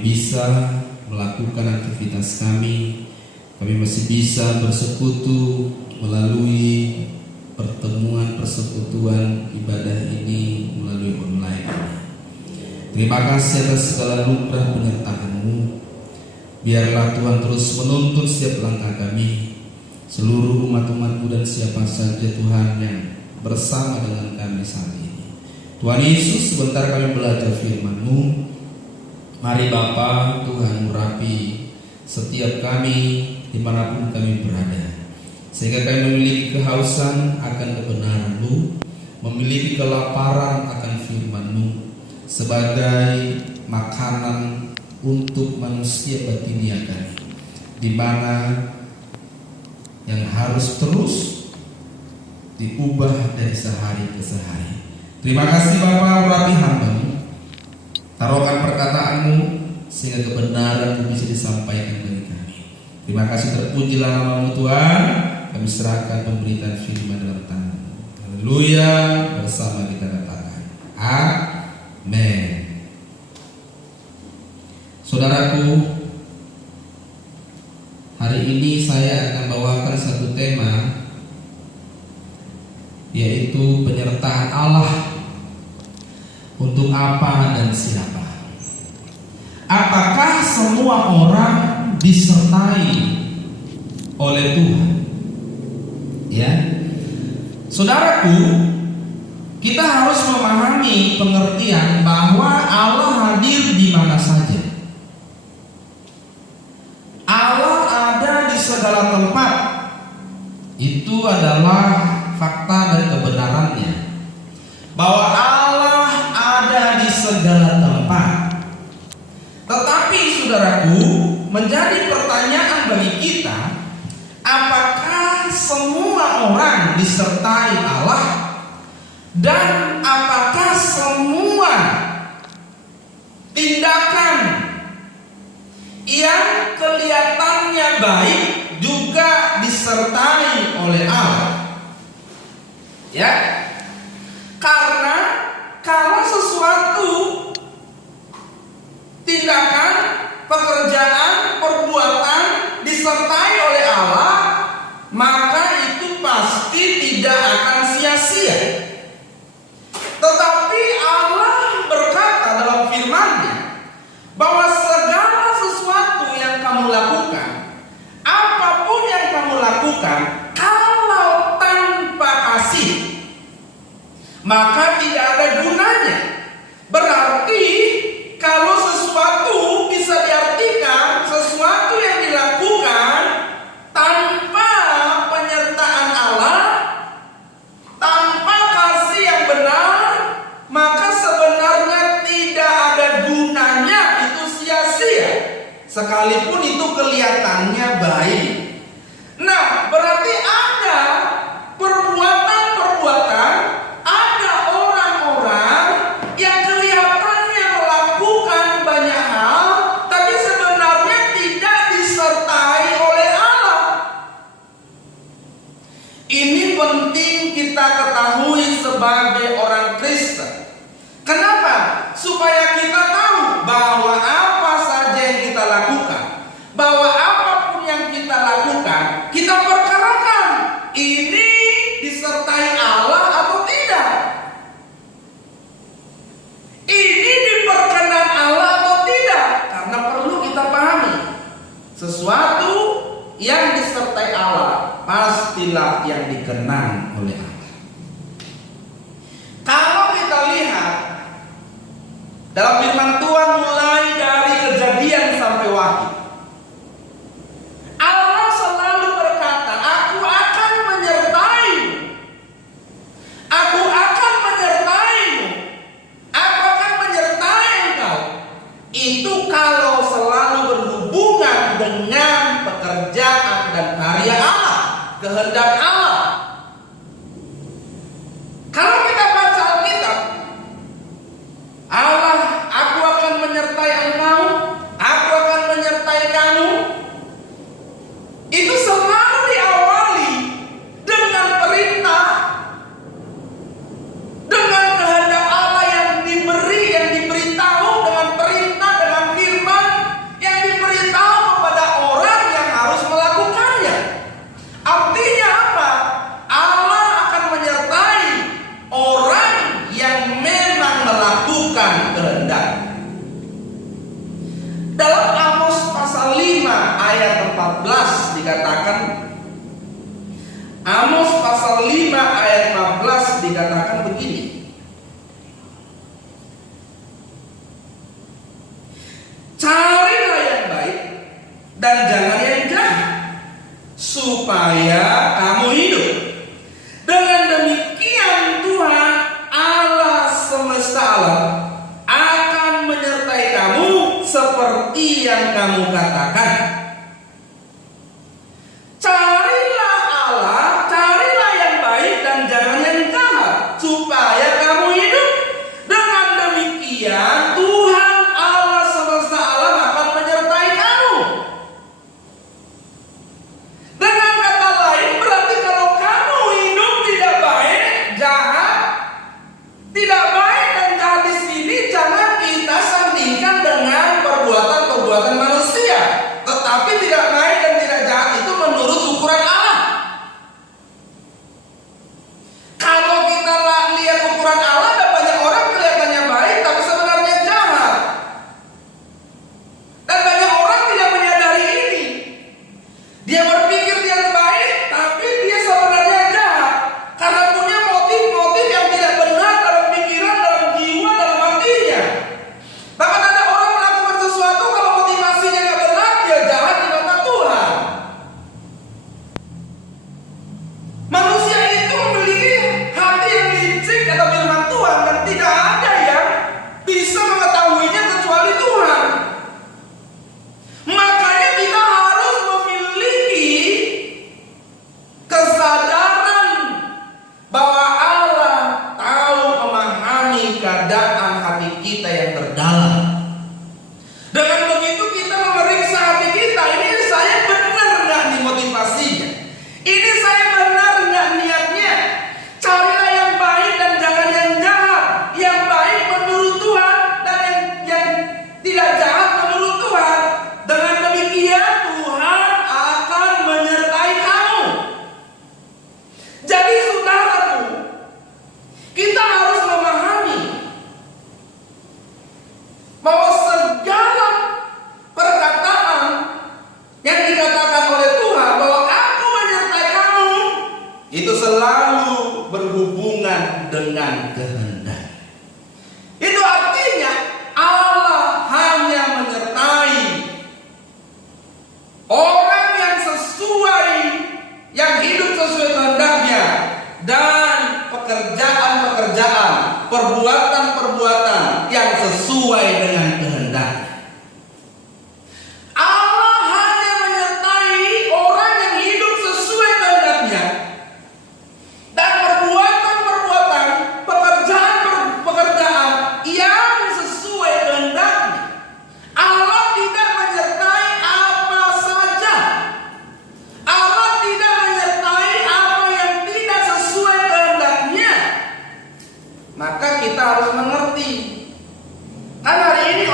kami bisa melakukan aktivitas kami masih bisa bersekutu melalui pertemuan persekutuan ibadah ini melalui online ini. Terima kasih atas segala anugerah penyertaan-Mu. Biarlah Tuhan terus menuntun setiap langkah kami, seluruh umat-umat-Mu dan siapa saja Tuhan yang bersama dengan kami saat ini. Tuhan Yesus, sebentar kami belajar firman-Mu. Mari Bapa, Tuhan urapi setiap kami dimanapun kami berada, sehingga kami memiliki kehausan akan kebenaran-Mu, memiliki kelaparan akan firman-Mu, sebagai makanan untuk manusia batinia kami, di mana yang harus terus diubah dari sehari ke sehari. Terima kasih Bapa, urapi hamba-Mu, taruhkan perkataan-Mu sehingga kebenaran bisa disampaikan bagi kami. Terima kasih, terpujilah nama-Mu Tuhan. Kami serahkan pemberitaan firman dalam tangan-Mu. Haleluya. Bersama kita katakan amin. Saudaraku, hari ini saya akan bawakan satu tema, yaitu penyertaan Allah. Untuk apa dan siapa? Apakah semua orang disertai oleh Tuhan? Ya, saudaraku, kita harus memahami pengertian bahwa Allah hadir di mana saja. Allah ada di segala tempat. Itu adalah fakta dan kebenarannya, bahwa Allah ada di segala tempat. Tetapi saudaraku, menjadi pertanyaan bagi kita, apakah semua orang disertai Allah? Dan apakah semua tindakan yang kelihatannya baik juga disertai oleh Allah? Ya, karena kalau sesuatu tindakan, pekerjaan, perbuatan disertai oleh Allah, maka itu pasti tidak akan sia-sia. Tetapi Allah berkata dalam firman-Nya bahwa segala sesuatu yang kamu lakukan, apapun yang kamu lakukan, kalau tanpa kasih, maka tidak ada gunanya. Berarti kalau sesuatu bisa diartikan sesuatu yang dilakukan tanpa penyertaan Allah, tanpa kasih yang benar, maka sebenarnya tidak ada gunanya, itu sia-sia, sekalipun itu kelihatannya baik. Nah, berarti ada perbuatan-perbuatan, ada orang-orang yang kelihatannya melakukan banyak hal, tapi sebenarnya tidak disertai oleh Allah. Ini penting kita ketahui sebagai orang Kristen. Kenapa? Supaya kita tahu bahwa apa saja yang kita lakukan, bahwa apapun yang kita lakukan, kita perkarakan ini disertai Allah atau tidak. Ini diperkenan Allah atau tidak. Karena perlu kita pahami, sesuatu yang disertai Allah pastilah yang dikenang oleh Allah. Kalau kita lihat dalam firman Tuhan mulai dari Kejadian sampai Wahyu, Allah selalu berkata, aku akan menyertaimu, aku akan menyertaimu, aku akan menyertai engkau. Itu kalau selalu berhubungan dengan pekerjaan dan karya Allah, kehendak Allah. Kalau kita baca Alkitab, Allah, aku akan menyertai engkau, aku akan menyertai kamu, itu selalu diawali dengan perintah, dengan kehendak Allah yang diberi, yang diberitahu dengan perintah, dengan firman, dikatakan, Amos pasal 5 ayat 15 dikatakan begini. Carilah yang baik dan jangan yang jahat, supaya kamu hidup. Dengan demikian Tuhan Allah semesta alam akan menyertai kamu seperti yang kamu katakan. Carilah Allah, carilah yang baik dan jangan yang jahat, supaya kamu hidup. Dengan demikian Tuhan Allah semesta alam akan menyertai kamu. Dengan kata lain, berarti kalau kamu hidup tidak baik, jahat, tidak baik dan jahat di sini jangan kita sandingkan dengan perbuatan-perbuatan manusia. Tetapi tidak baik dan tidak jahat itu menurut ukuran Allah. Kalau kita lihat ukuran Allah, ada banyak orang kelihatannya baik tapi sebenarnya jahat. Dan banyak orang tidak menyadari ini. Dia berpikir dia baik, tapi dia sebenarnya jahat. Karena punya motif-motif yang tidak benar dalam pikiran, dalam jiwa, dalam hatinya. Bahkan ada orang melakukan sesuatu kalau motivasinya nggak benar, dia jahat di mata Tuhan. Manusia itu memiliki hati yang licik kata firman Tuhan, dan tidak ada yang bisa mengetahuinya kecuali Tuhan. Makanya kita harus memiliki kesadaran bahwa Allah tahu memahami keadaan hati kita yang terdalam. Dengan begitu kita memeriksa hati kita, ini saya benar nggak nih motivasinya? Ini saya benar nggak niatnya? Carilah yang baik dan jangan yang jahat. Yang baik menurut Tuhan dan yang tidak jahat menurut Tuhan. Dengan demikian Tuhan akan menyertai kamu. Jadi saudaraku, kita harus memahami bahwa segala perkataan yang dikatakan oleh Tuhan bahwa aku menyertai kamu, itu selalu berhubungan dengan kehendak. Itu artinya Allah hanya menyertai orang yang sesuai, yang hidup sesuai kehendaknya, dan pekerjaan-pekerjaan, perbuatan-perbuatan yang sesuai dengan kehendak. Allah hanya menyertai orang yang hidup sesuai kehendaknya, dan perbuatan-perbuatan, pekerjaan-pekerjaan yang sesuai kehendaknya. Allah tidak menyertai apa saja. Allah tidak menyertai apa yang tidak sesuai kehendaknya. Maka kita harus mengerti. Kan hari ini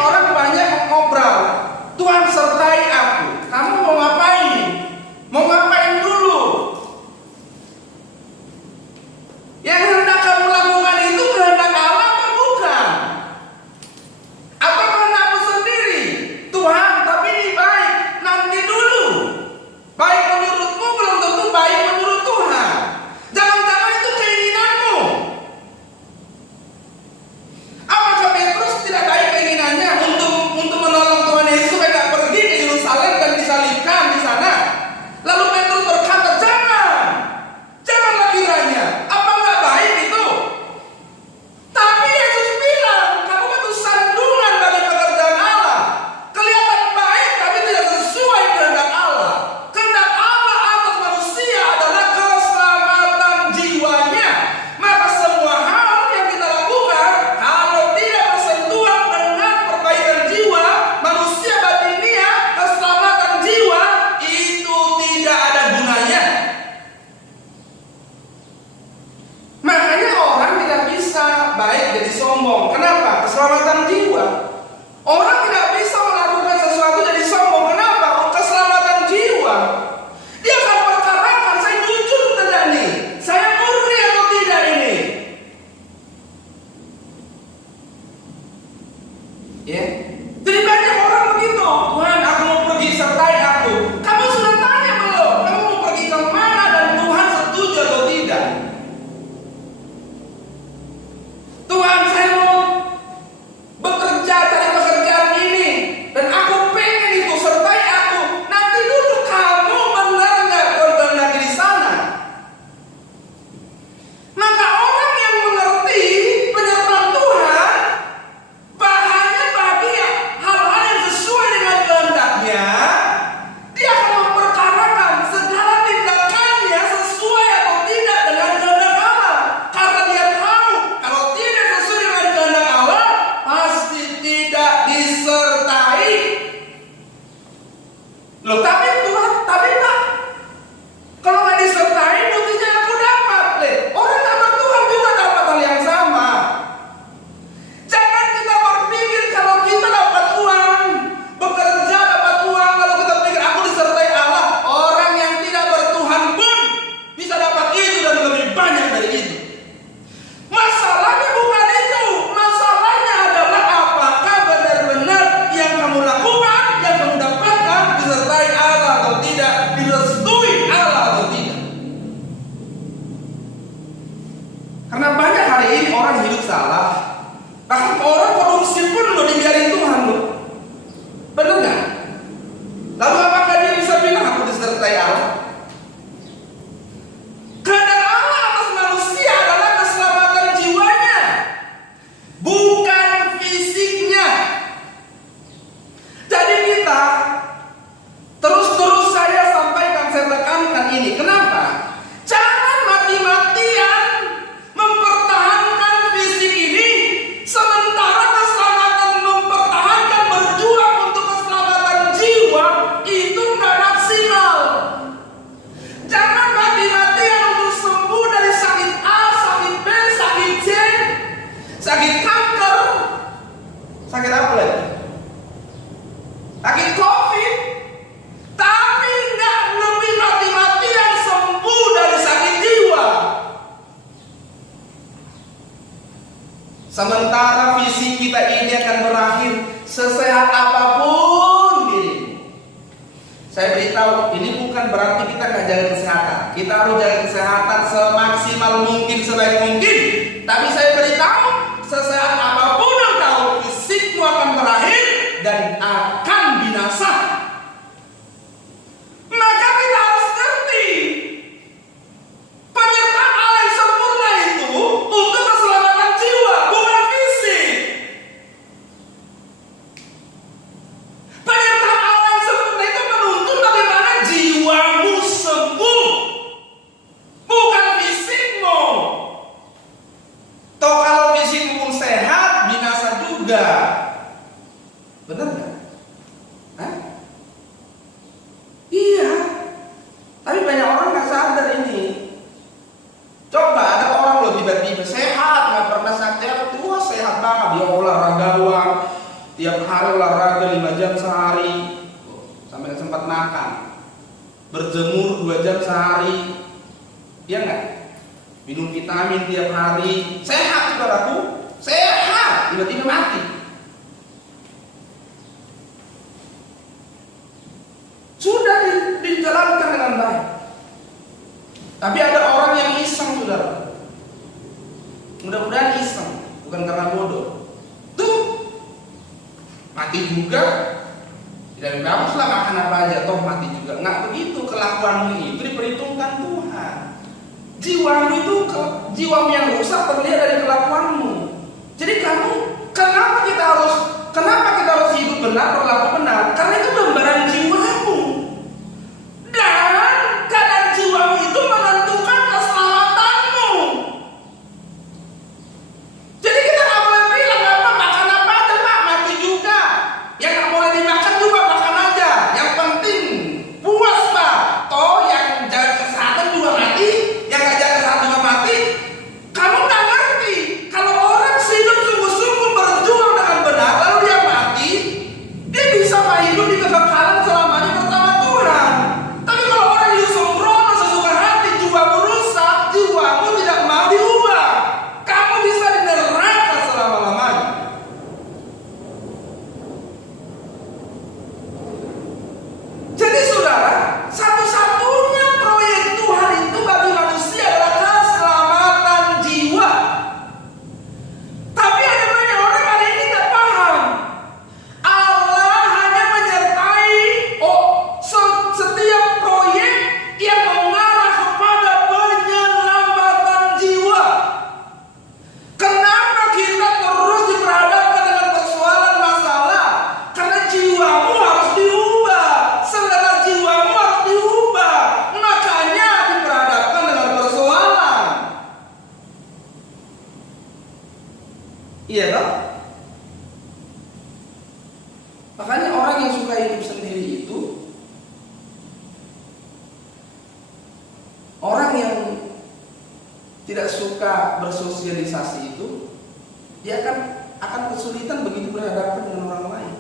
ini. Kenapa? Jangan mati-matian mempertahankan fisik ini, sementara keselamatan mempertahankan berjuang untuk keselamatan jiwa itu nggak maksimal. Jangan mati-matian untuk sembuh dari sakit A, sakit B, sakit C, sakit kanker, sakit apa lagi? Sakit COVID, tapi nggak lebih mati-matian sembuh dari sakit jiwa. Sementara fisik kita ini akan berakhir, sesehat apapun dirimu. Saya beritahu, ini bukan berarti kita nggak jaga kesehatan. Kita harus jaga kesehatan semaksimal mungkin, sebaik mungkin. Tapi saya beritahu, sesehat apapun engkau, fisikmu akan berakhir dan akan binasa. Maka kita harus ngerti, penyertaan Allah yang sempurna itu untuk keselamatan jiwa, bukan fisik. Penyertaan Allah yang sempurna itu menuntut bagaimana jiwamu sembuh, bukan fisikmu. Toh kalau fisikmu sehat, binasa juga. Benar nggak? Hah? Iya. Tapi banyak orang nggak sadar ini. Coba ada orang loh tiba-tiba sehat, nggak pernah sakit, wah sehat banget, dia olahragawan, tiap hari olahraga 5 jam sehari, sampai nggak sempat makan, berjemur 2 jam sehari, iya nggak? Minum vitamin tiap hari, sehat saudaraku, sehat, tiba-tiba mati. Sudah dijalankan dengan baik. Tapi ada orang yang iseng, saudara. Mudah-mudahan iseng, bukan karena bodoh. Tuh, mati juga. Tidak baguslah makan apa aja, toh mati juga. Nggak begitu kelakuanmu itu diperhitungkan Tuhan. Jiwamu itu, jiwamu yang rusak terlihat dari kelakuanmu. Jadi kamu, kenapa kita harus hidup benar, berlaku benar? Karena itu gambaran jiwamu. Dan keadaan jiwamu itu menentukan keselamatanmu. Jadi kita nggak boleh bilang apa makan apa aja Pak, mati juga. Yang nggak boleh dimakan juga makan aja. Yang penting puas Pak. Toh yang jaga kesehatan juga mati, yang nggak jaga kesehatan juga mati. Kamu nggak ngerti kalau orang hidup sungguh-sungguh berjuang dengan benar, lalu dia mati, dia bisa hidup di kekekalan selamanya bersama Tuhan. Tapi kalau orang hidup sembrono sesuka hati, jiwamu rusak, jiwamu tidak mau diubah, kamu bisa di neraka selama-lamanya. Jadi saudara, satu-satunya proyek Tuhan itu bagi manusia adalah keselamatan jiwa. Tapi ada banyak orang hari ini tidak paham. Allah hanya menyertai setiap proyek yang mengarah kepada penyelamatan jiwa. Kenapa kita terus diperhadapkan dengan persoalan masalah? Karena jiwamu harus diubah, selera jiwamu harus diubah. Makanya diperhadapkan dengan persoalan. Iya toh? Makanya orang yang suka hidup sendiri itu, orang yang tidak suka bersosialisasi itu, dia akan kesulitan begitu berhadapan dengan orang lain.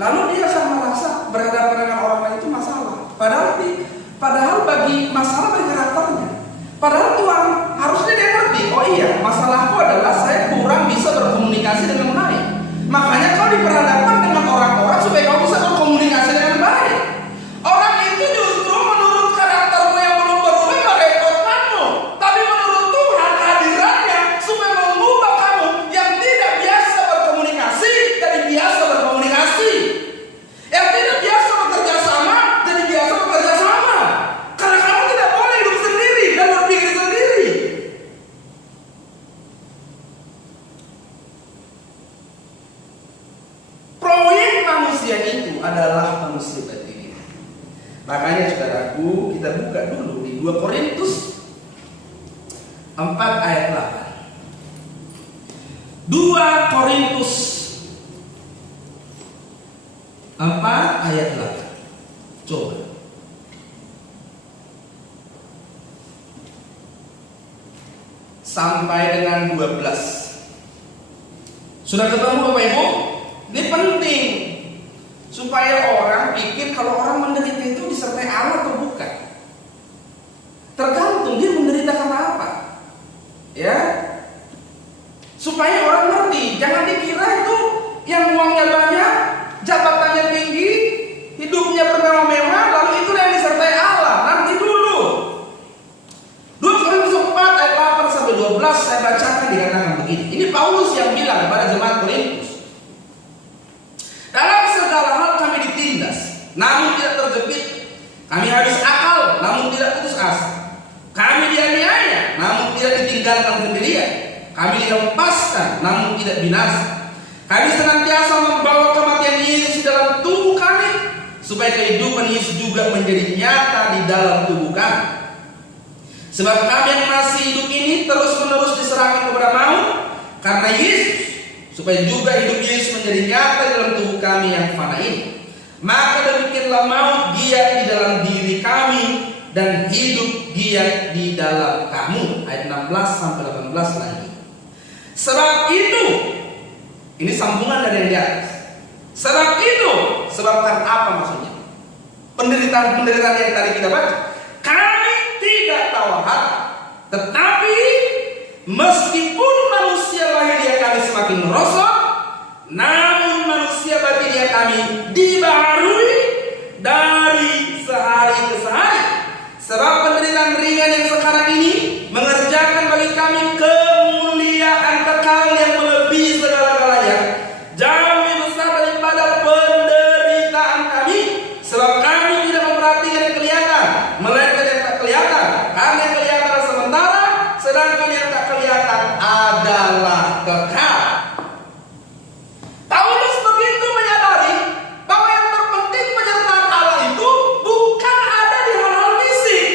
Lalu dia akan merasa berhadapan dengan orang lain itu masalah. Padahal bagi masalah bagi karakternya. Padahal Tuhan harusnya dia ngerti, oh iya, masalahku adalah saya kurang bisa berkomunikasi dengan baik. Makanya kau diperhadapkan dengan orang-orang supaya kau bisa berkomunikasi dengan baik. Orang itu justru menurut karaktermu yang belum berubah merepotkanmu. Tapi menurut Tuhan kehadirannya supaya mengubah kamu yang tidak biasa berkomunikasi jadi biasa berkomunikasi. Yang tidak biasa bekerja Makanya saudaraku, kita buka dulu di 2 Korintus 4 ayat 8. 2 Korintus 4 ayat 8. Coba. Sampai dengan 12. Sudah ketemu Bapak Ibu? Ini penting supaya orang pikir kalau orang menderita itu disertai Allah atau bukan. Tergantung dia menderita karena apa. Ya. Supaya orang ngerti, jangan dikira itu yang uangnya banyak, jabatannya tinggi, hidupnya bermewah-mewah, lalu itu yang disertai Allah. Nanti dulu. 2 Korintus 4 ayat 8 sampai 12 saya bacakan, dikatakan begini. Ini Paulus yang bilang kepada jemaat Korintus. Dalam segala hal kami ditindas, namun tidak terjepit. Kami habis akal, namun tidak putus asa. Kami dianiaya, namun tidak ditinggalkan sendirian. Kami dihempaskan, namun tidak binasa. Kami senantiasa membawa kematian Yesus di dalam tubuh kami, supaya kehidupan Yesus juga menjadi nyata di dalam tubuh kami. Sebab kami yang masih hidup ini terus-menerus diserahkan kepada maut karena Yesus, supaya juga hidup Yesus menjadi nyata di dalam tubuh kami yang fana ini. Maka demikianlah maut giat di dalam diri kami dan hidup giat di dalam kamu. Ayat 16 sampai 18 lagi. Sebab itu, ini sambungan dari yang di atas. Sebab itu, sebabkan apa maksudnya? Penderitaan-penderitaan yang tadi kita baca. Kami tidak tawar hati, tetapi meskipun manusia lahiriah kami semakin merosot, namun manusia batiniah kami dibaharui dari sehari ke sehari. Sebab penderitaan ringan yang sekarang ini mengerjakan bagi kami kemuliaan kekal yang melebihi segala-galanya, jauh lebih besar daripada penderitaan kami. Sebab kami tidak memperhatikan yang kelihatan, melainkan yang tak kelihatan. Karena yang kelihatan adalah sementara, sedangkan yang tak kelihatan adalah kekal. Paulus begitu menyadari bahwa yang terpenting penyertaan Allah itu bukan ada di hal-hal fisik.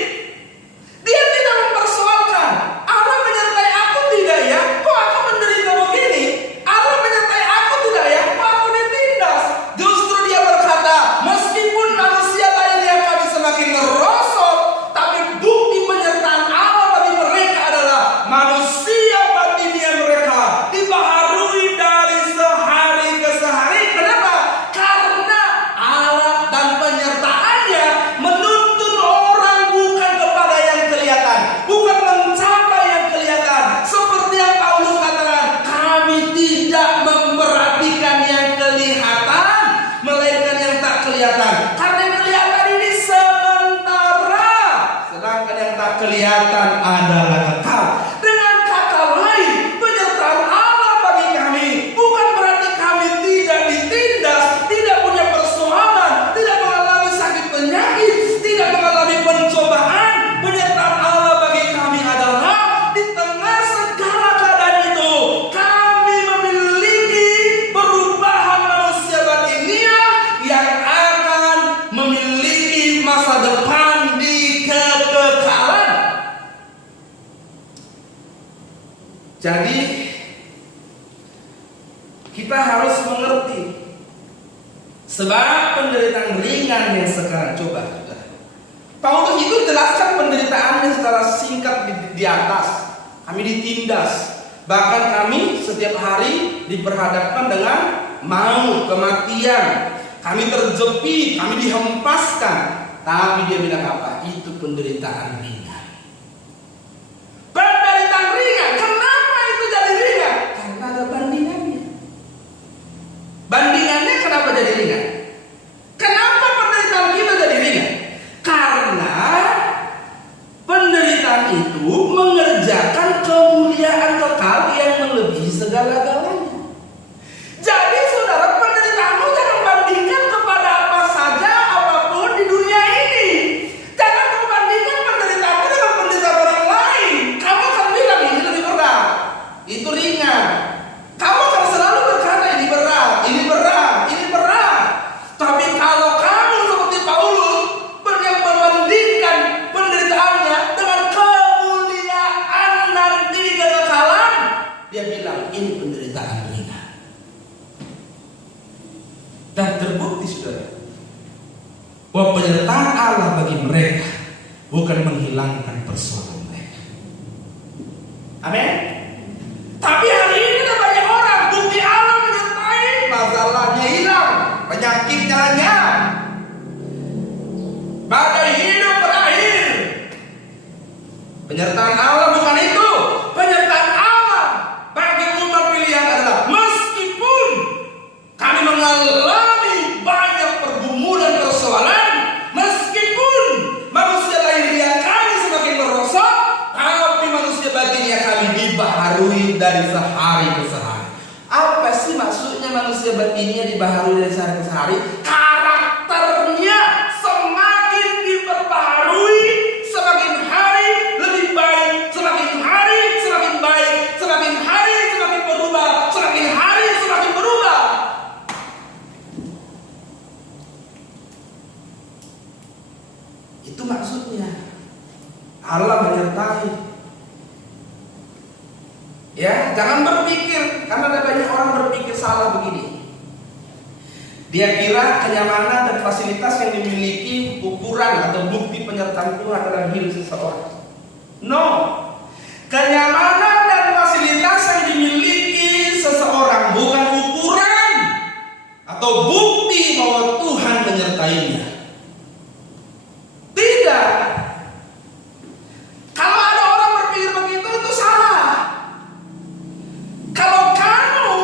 Dia tidak mempersoalkan Allah menyertai aku tidak ya, kok aku menderita begini. Allah menyertai aku tidak ya, kok aku ditindas. Justru dia berkata, meskipun manusia lahiriah kami semakin merosot, tapi bukti penyertaan Allah bagi mereka adalah manusia batiniah mereka dibaharui dari sehari ke sehari. Kenapa? Karena Allah dan penyertaannya menuntun orang bukan kepada yang kelihatan, bukan mencapai yang kelihatan. Seperti yang Paulus katakan, kami tidak memperhatikan yang kelihatan, melainkan yang tak kelihatan. Karena yang kelihatan ini sementara, sedangkan yang tak kelihatan adalah kekal. Dengan kata lain, penyertaan Allah bagi kami bukan berarti kami tidak ditindas, tidak punya persoalan, tidak mengalami sakit penyakit, tidak mengalami pencobaan. Penyertaan Allah bagi kami adalah di tengah segala keadaan itu kami memiliki perubahan manusia batiniah yang akan memiliki masa depan di kekekalan. Jadi kita harus mengerti sebab penderitaan ringan yang sekarang. Coba Paulus itu jelaskan penderitaannya secara singkat di atas. Kami ditindas, bahkan kami setiap hari diperhadapkan dengan maut, kematian. Kami terjepit, kami dihempaskan. Tapi dia bilang apa? Itu penderitaan ringan. Penderitaan ringan. Kenapa itu jadi ringan? Karena ada bandingannya. Bandingannya kenapa jadi ringan? Kenapa penderitaan kita jadi ringan? Karena penderitaan itu mengerjakan kemuliaan kekal yang melebihi segala-galanya. Jadi saudara, penderitaanmu jangan bandingkan kepada apa saja, apapun di dunia ini. Jangan kau bandingkan penderitaanmu bahwa penyertaan Allah bagi mereka bukan menghilangkan persoalan mereka. Amin. Tapi hari ini ada banyak orang bukti Allah menyertai, masalahnya hilang, penyakitnya lenyap, badai hidup berakhir. Penyertaan Allah bukan itu. Penyertaan Allah bagi umat pilihan adalah meskipun kami mengalami banyak pergumulan persoalan, meskipun manusia lahiriah kami semakin merosot, tapi manusia batinnya kami dibaharui dari sehari ke sehari. Apa sih maksudnya manusia batinnya dibaharui dari sehari ke sehari? Karakternya semakin diperbaharui, semakin hari lebih baik, semakin hari semakin baik, semakin hari semakin berubah, semakin hari semakin berubah. Itu maksudnya Allah menyertai. Ya, jangan berpikir, karena ada banyak orang berpikir salah begini. Dia kira kenyamanan dan fasilitas yang dimiliki ukuran atau bukti penyertaan Tuhan dalam hidup seseorang. No, kenyamanan dan fasilitas yang dimiliki seseorang bukan ukuran atau bukti bahwa Tuhan menyertainya. Tidak. Kalau ada orang berpikir begitu, itu salah. Kalau kamu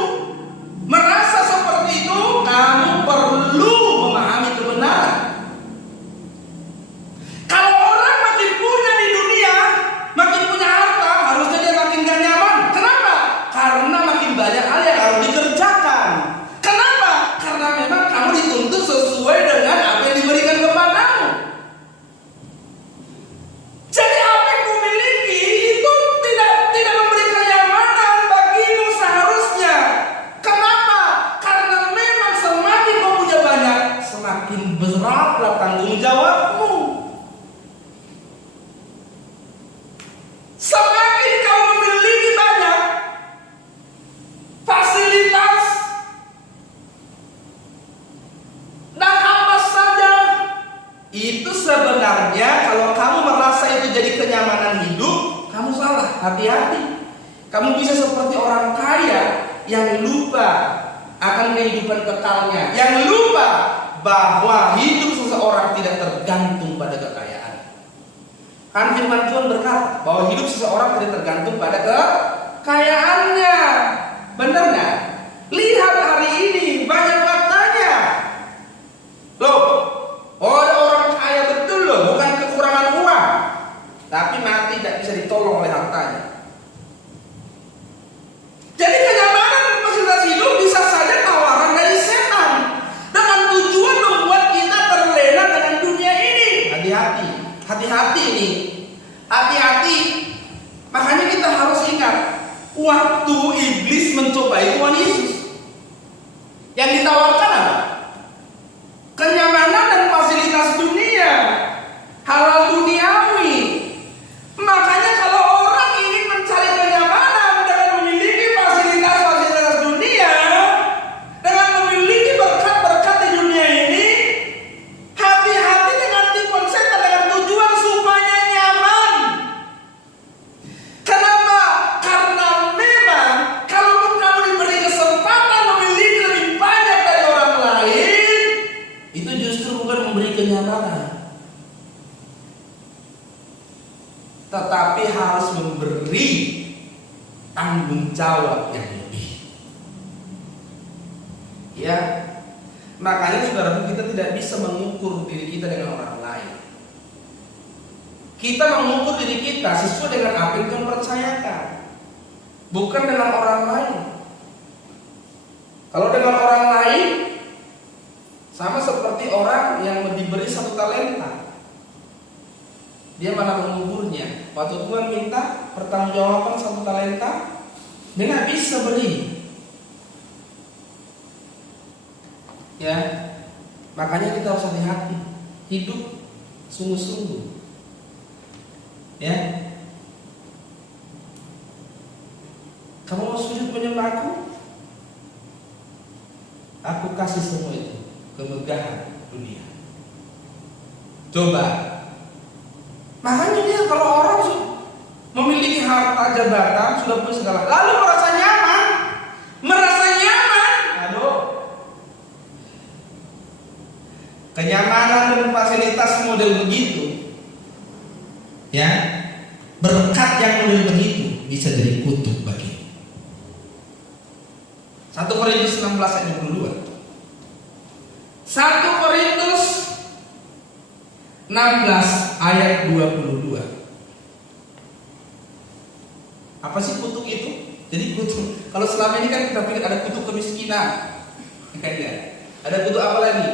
merasa seperti itu, kamu perlu memahami kebenaran. Kalau orang makin punya di dunia, makin punya harta, harusnya dia makin gak nyaman. Kenapa? Karena makin banyak hal yang harus dikerjakan. Kenapa? Karena memang kamu dituntut sesuai dengan apa yang diberikan kepadamu. Jadi apa yang kamu miliki itu tidak memberi kenyamanan bagimu seharusnya. Kenapa? Karena memang semakin kamu punya banyak, semakin beratlah tanggung jawabmu. Semakin kamu memiliki banyak fasilitas dan apa saja, itu sebenarnya kalau kamu merasa itu jadi kenyamanan hidup, kamu salah. Hati-hati. Kamu bisa seperti orang kaya yang lupa akan kehidupan kekalnya, yang lupa bahwa hidup seseorang tidak tergantung pada kekayaan. Kan firman Tuhan berkata bahwa hidup seseorang tidak tergantung pada kekayaannya. Benar nggak? Lihat hari ini banyak faktanya. Loh, ada orang kaya betul loh, bukan kekurangan uang, tapi mati tidak bisa ditolong oleh hartanya. Jadi kenyamanan dan fasilitas hidup bisa saja tawaran dari setan dengan tujuan membuat kita terlena dengan dunia ini. Hati-hati, hati-hati nih, hati-hati. Makanya kita harus ingat, waktu iblis mencobai Tuhan Yesus, yang ditawarkan apa? Kenyamanan dan fasilitas dunia, halal duniawi. Makanya kalau orang ingin mencari kenyamanan dengan memiliki fasilitas-fasilitas dunia, dengan memiliki berkat-berkat di dunia ini, hati-hati dengan tipuan setan dengan tujuan supaya nyaman. Kenapa? Karena memang kalaupun kamu diberi kesempatan memiliki lebih banyak dari orang lain, itu justru bukan memberi kenyamanan, tetapi harus memberi tanggung jawab yang lebih. Ya, makanya saudara, kita tidak bisa mengukur diri kita dengan orang lain. Kita mengukur diri kita sesuai dengan apa yang kita percayakan, bukan dengan orang lain. Kalau dengan orang lain, sama seperti orang yang diberi 1 talenta, dia malah menguburnya. Waktu Tuhan minta pertanggungjawaban 1 talenta, dia nggak bisa beri. Ya, makanya kita harus hati-hati, hidup sungguh-sungguh. Ya, kamu mau sujud menyembahku, aku kasih semua itu, kemegahan dunia. Coba. Makanya dia kalau orang memiliki harta jabatan sudah punya segala, lalu merasa nyaman, aduh, kenyamanan dan fasilitas model begitu, ya, berkat yang model begitu bisa jadi kutuk bagi. 1 Korintus 16 ayat 22. 1 Korintus 16 ayat 22. Apa sih kutuk itu? Jadi kutuk, kalau selama ini kan kita pikir ada kutuk kemiskinan, kan ya? Ada kutuk apa lagi?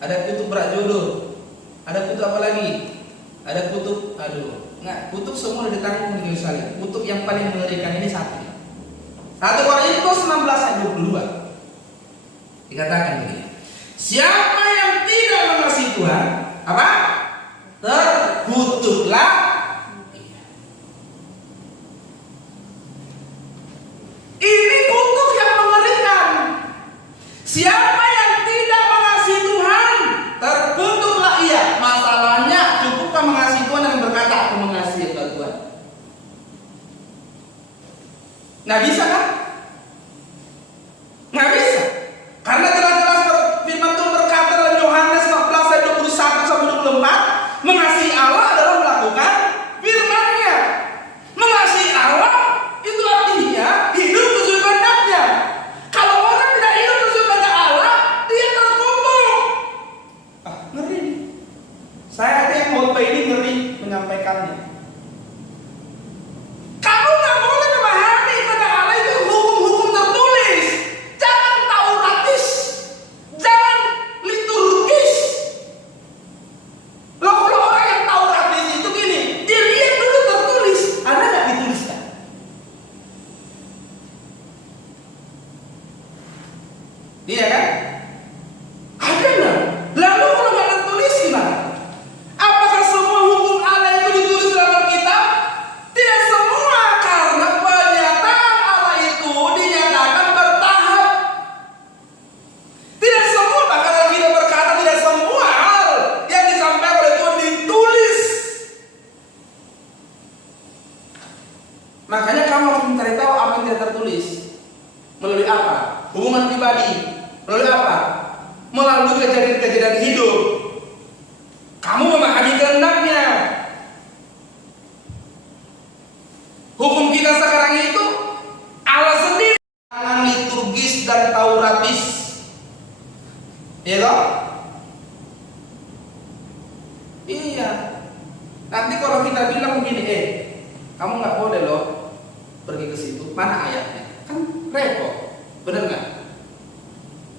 Ada kutuk berat jodoh. Ada kutuk apa lagi? Ada kutuk, kutuk semua sudah ditanggung di Yerusalem. Kutuk yang paling mengerikan ini satu. 1 Korintus 16 ayat 22. Dikatakan begini. Siapa yang tidak mengasihi Tuhan, apa? Terkutuklah. Ini kutuk yang mengerikan. Siapa yang tidak mengasihi Tuhan, terkutuklah ia. Masalahnya, cukupkah mengasihi Tuhan dan berkata aku mengasihi Tuhan? Nggak bisa kan? Nggak bisa. Karena jelas-jelas firman Tuhan berkata dalam Yohanes 14 ayat 21 sampai 24, mengasihi Allah adalah melakukan firman-Nya. Mengasihi Allah itu artinya hidup sesuai kehendak-Nya. Kalau orang tidak hidup sesuai kehendak Allah, dia terkutuk. Ngeri. Saya ada yang khotbah ini ngeri menyampaikannya. Kamu nggak boleh memahami kehendak Allah itu hukum-hukum tertulis. Jangan tauratis, jangan liturgis. Loh, kalau orang yang tauratis itu gini, dia lihat dulu tertulis, ada nggak dituliskan? Iya kan? Ada nggak? Lalu kalau nggak tertulis gimana? Apakah semua hukum Allah itu ditulis dalam Alkitab? Tidak semua, karena penyataan Allah itu dinyatakan bertahap. Tidak semua, bahkan Alkitab berkata tidak semua hal yang disampaikan oleh Tuhan ditulis. Makanya kamu harus mencari tahu apa yang tidak tertulis. Melalui apa? Hubungan pribadi. Melalui apa? Melalui kejadian-kejadian hidup. Kamu memahami kehendak-Nya. Hukum kita sekarang itu Allah sendiri, jangan liturgis dan tauratis. Iya toh? Iya. Nanti kalau kita bilang begini, kamu nggak boleh loh pergi ke situ. Mana ayatnya? Kan repot, bener nggak?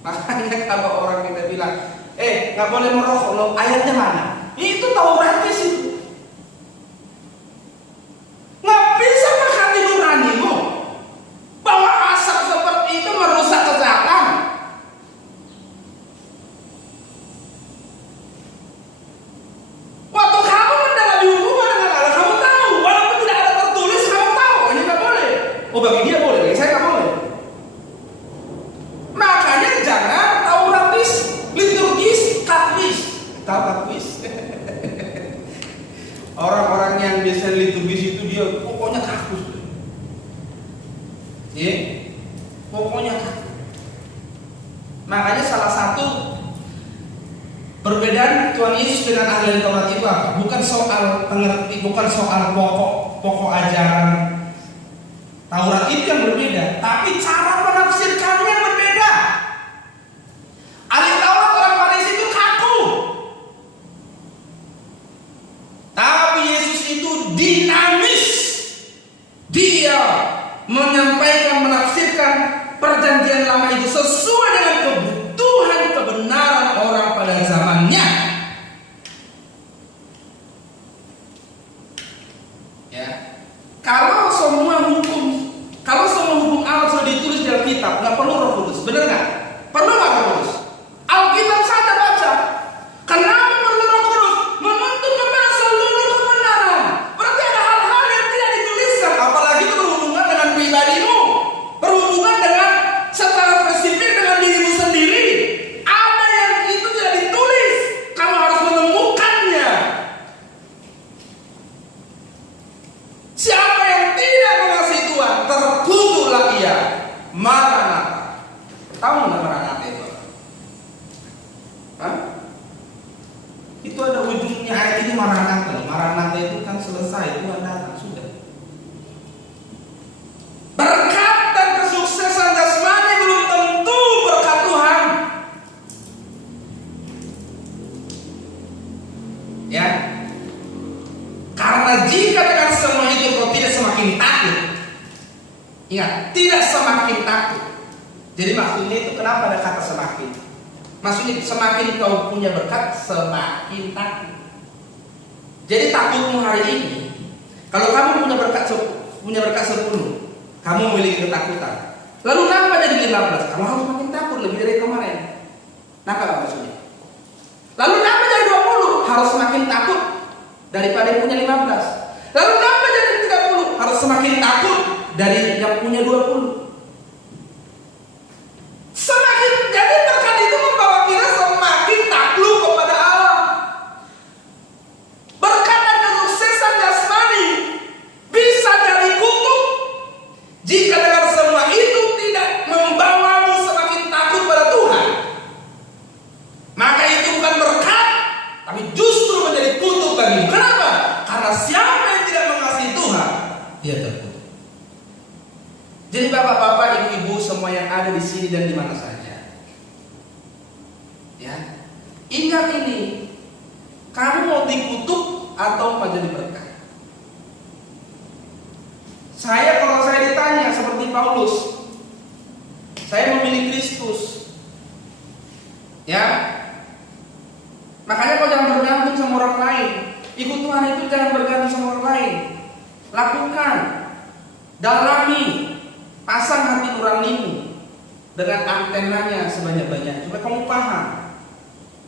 Makanya kalau orang kita bilang, nggak boleh merokok loh, ayatnya mana? Itu tauratis itu. Nggak bisa makan di nuranimu bahwa asap seperti itu merusak kesehatan. Waktu kamu mendalami hubungan dengan Allah, kamu tahu, walaupun tidak ada tertulis, kamu tahu ini nggak boleh. Oh, bagi dia boleh, bagi saya nggak boleh. Makanya jangan tauratis, liturgis, katwis. Tahu katwis? Orang-orang yang biasa liturgis itu dia pokoknya kakus. Ya, pokoknya kakus. Makanya salah satu perbedaan Tuhan Yesus dengan ahli Taurat itu apa? Bukan soal pengerti, bukan soal pokok ajaran Taurat itu yang berbeda, tapi cara menafsirkannya yang berbeda. Ahli Taurat orang Farisi itu kaku, tapi Yesus itu dinamis. Dia menyampaikan, menafsirkan perjanjian lama itu sesuai dengan kebutuhan kebenaran orang pada zamannya. Ya, kalau semua hukum Allah sudah ditulis di Alkitab, nggak perlu Roh Kudus, benar nggak? Perlu nggak Roh Kudus? Alkitab saja baca. Kenapa perlu Roh Kudus? Menuntun kepada seluruh kebenaran. Berarti ada hal-hal yang tidak dituliskan, apalagi itu berhubungan dengan pribadimu, berhubungan dengan secara spesifik dengan dirimu sendiri. ujungnya ayat ini Maranatha. Maranatha itu kan selesai, Tuhan datang, sudah. Berkat dan kesuksesan jasmani belum tentu berkat Tuhan. Ya. Karena jika dengan semua itu kau tidak semakin takut. Ingat, tidak semakin takut. Jadi maksudnya itu kenapa ada kata semakin? Maksudnya semakin kau punya berkat, semakin takut. Jadi takutmu hari ini, kalau kamu punya berkat 10, kamu memiliki ketakutan. Lalu kenapa jadi 15? Kamu harus makin takut lebih dari kemarin. Nah, apa maksudnya? Lalu kenapa jadi 20? Harus semakin takut daripada yang punya 15. Lalu kenapa jadi 30? Harus semakin takut dari yang punya 20. Semakin jadi berkat itu membawa kita semakin takluk kepada Allah. Berkat dan kesuksesan jasmani bisa jadi kutuk jika dengan semua itu tidak membawamu semakin takut pada Tuhan. Maka itu bukan berkat, tapi justru menjadi kutuk bagimu. Kenapa? Karena siapa yang tidak mengasihi Tuhan, dia terkutuk. Jadi bapak-bapak, ibu-ibu semua yang ada di sini dan di mana saja, ya, ingat ini, kamu mau dikutuk atau mau jadi berkat? Kalau saya ditanya seperti Paulus, saya memilih Kristus, ya. Makanya kau jangan bergantung sama orang lain. Ikut Tuhan itu jangan bergantung sama orang lain. Lakukan, dalami, pasang hati nuranimu dengan antenanya sebanyak-banyak supaya kamu paham.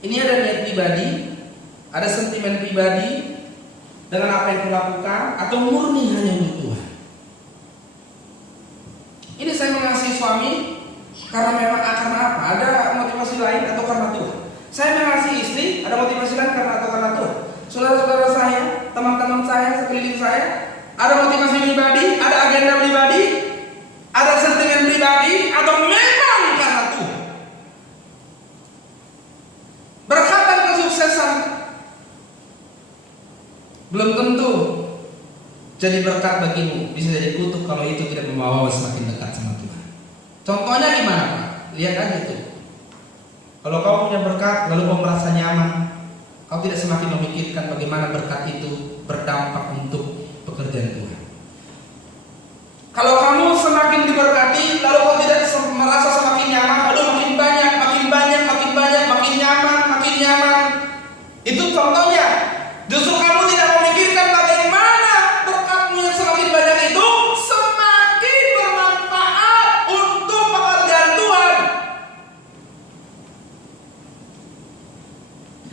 Ini ada niat pribadi, ada sentimen pribadi dengan apa yang kau lakukan, atau murni hanya untuk Tuhan. Ini saya mengasihi suami karena memang karena apa? Ada motivasi lain atau karena Tuhan? Saya mengasihi istri, ada motivasi lain karena atau karena Tuhan? Saudara-saudara saya, teman-teman saya, sekeliling saya, ada motivasi pribadi, ada agenda pribadi, ada sentimen pribadi, atau memang karena Tuhan? Berkat dan kesuksesan belum tentu jadi berkat bagimu, bisa jadi kutuk kalau itu tidak membawa semakin dekat sama Tuhan. Contohnya gimana, Pak? Lihat aja tuh. Kalau kau punya berkat, lalu kau merasa nyaman, kau tidak semakin memikirkan bagaimana berkat itu berdampak untuk pekerjaan Tuhan. Kalau kamu semakin diberkati, lalu kau tidak merasa semakin nyaman, lalu makin banyak, makin nyaman. Itu contohnya. Justru kamu tidak memikirkan bagaimana berkatmu yang semakin banyak itu semakin bermanfaat untuk pekerjaan Tuhan.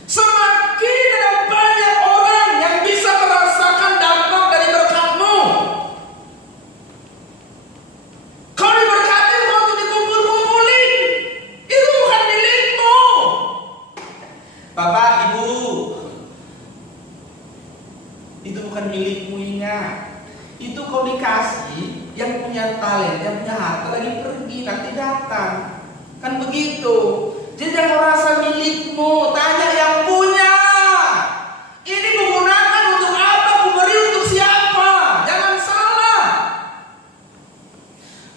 Semakin ada banyak orang yang bisa merasakan dampak dari berkatmu. Kau diberkati waktu dikumpul-kumpulin, itu bukan milikmu. Bapak, Ibu, itu bukan milikmu, ingat. Itu kau dikasih, yang punya talent, yang punya harta lagi pergi, nanti datang. Kan begitu. Jadi jangan merasa milikmu, tanya yang punya. Ini kugunakan untuk apa? Kuberi untuk siapa? Jangan salah.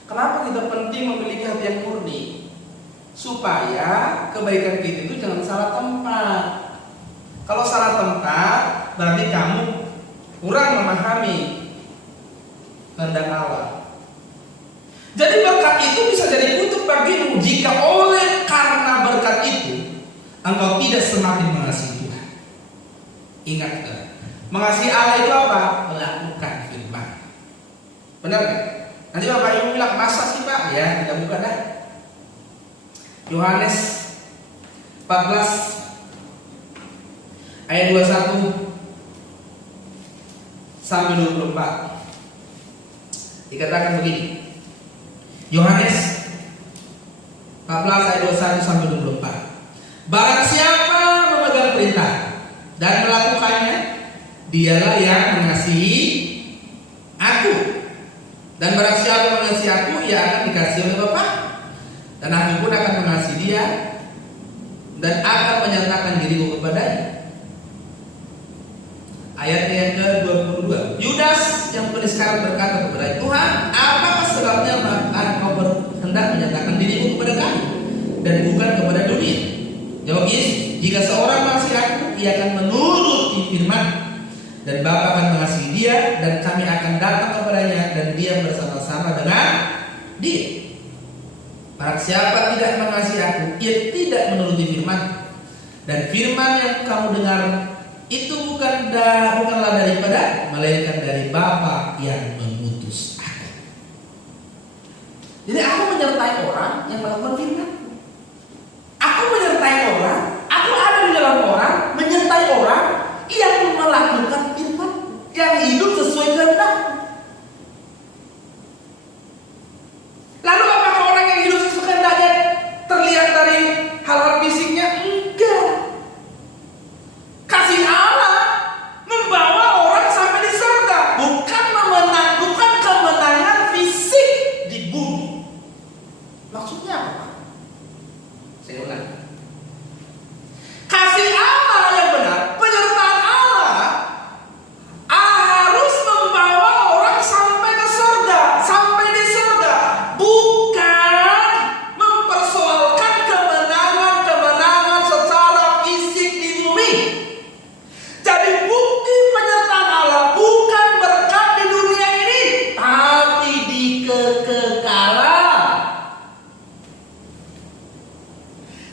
Kenapa kita penting memiliki hati yang murni? Supaya kebaikan kita itu jangan salah tempat. Kalau salah tempat, berarti kamu kurang memahami kehendak Allah. Jadi berkat itu bisa jadi kutuk bagimu jika oleh karena berkat itu engkau tidak semakin mengasihi Tuhan. Ingat, mengasihi Allah itu apa? Melakukan firman. Benar kan? Nanti Bapak Ibu bilang, masa sih Pak? Ya, kita buka dah. Yohanes 14 ayat 21 sampai 24. Dikatakan begini. Yohanes 14 ayat 21 sampai 24. Barang siapa memegang perintah dan melakukannya, dialah yang mengasihi aku. Dan barang siapa mengasihi aku, ia akan dikasihi oleh Bapa. Dan aku pun akan mengasihi dia dan akan menyatakan diriku kepadanya. Ayatnya yang ke-22. Yudas yang mulai sekarang berkata kepada Tuhan, apakah sebabnya engkau berhendak menyatakan dirimu kepada kami dan bukan kepada dunia? Jawab Yesus, jika seorang mengasihi aku, ia akan menuruti firman, dan Bapa akan mengasihi dia, dan kami akan datang kepadanya dan dia bersama-sama dengan dia. Barang siapa tidak mengasihi aku, ia tidak menuruti firman, dan firman yang kamu dengar itu bukanlah daripada, melainkan dari Bapa yang mengutus aku. Jadi aku menyertai orang yang melakukan firman. Aku menyertai orang, aku ada di dalam orang, menyertai orang yang melakukan firman, yang hidup sesuai kehendak. Lalu apakah orang yang hidup sesuai kehendaknya terlihat dari hal-hal fisiknya? Enggak. Kasih Allah membawa orang sampai di surga, bukan kemenangan fisik di bumi. Maksudnya apa? Saya ulang. Kasih Allah yang benar, penyertaan Allah harus membawa orang sampai ke surga, sampai di surga, bukan mempersoalkan kemenangan secara fisik di bumi. Jadi bukti penyertaan Allah bukan berkat di dunia ini, tapi di kekekalan.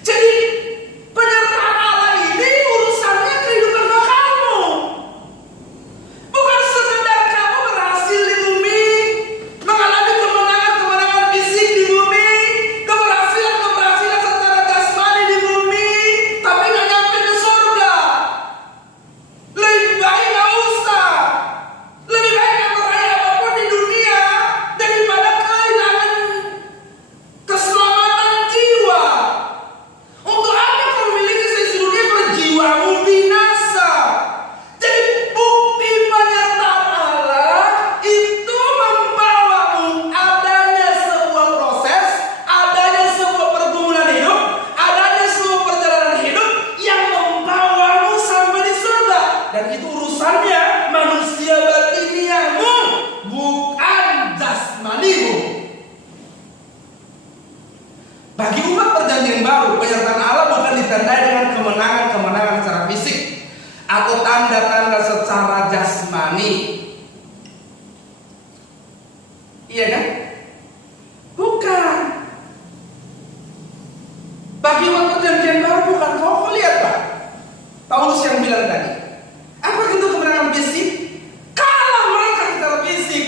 Jadi penyertaan Allah ini urusannya kehidupan kamu. Bukan sekedar kamu berhasil di bumi, mengalami kemenangan fisik di bumi, keberhasilan secara jasmani di bumi, tapi gak nyampe ke surga. Lebih baik gak usah. Lebih baik gak meraih apapun di dunia daripada kehilangan keselamatan jiwa. Untuk apa kau memiliki seisi dunia kalau jiwamu binasa? Jadi bukti penyertaan Allah itu membawamu adanya sebuah proses, adanya sebuah pergumulan hidup, adanya sebuah perjalanan hidup yang membawamu sampai di surga. Dan itu urusannya manusia batiniamu, bukan jasmanimu. Bagi umat perjanjian baru, penyertaan Allah bukan ditandai dengan kemenangan secara fisik atau tanda-tanda secara jasmani. Iya kan? Bukan. Bagi umat perjanjian baru bukan. Kau lihat Pak, Paulus yang bilang tadi, apa itu kemenangan fisik? Kalah mereka secara fisik,